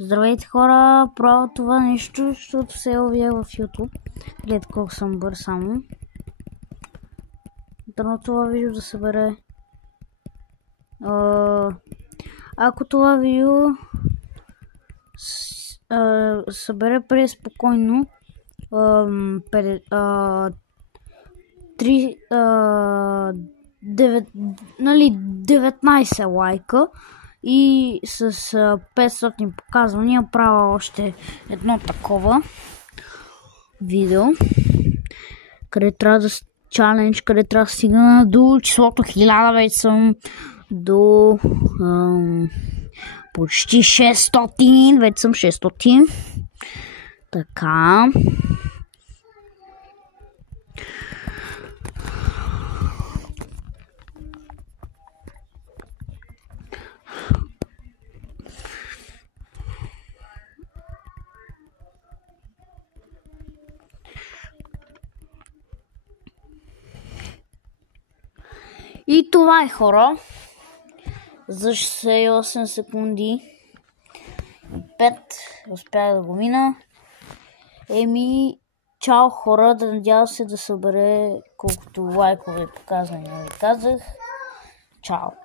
Здравейте хора, правя това нещо, защото се явях в YouTube. Гледайте колко съм бърз само. Дано това видео да събере. Ако това видео събере преспокойно 19 лайка и с 500 показвания правя още едно такова видео, къде трябва да чалендж, къде трябва да стигна до числото 1000, вече съм до почти 600, вече съм 600. Така. И това е, хора. За 68 секунди 5 успях да го мина. Чао хора, да надявам се да събере колкото лайкове показвания ви казах. Чао.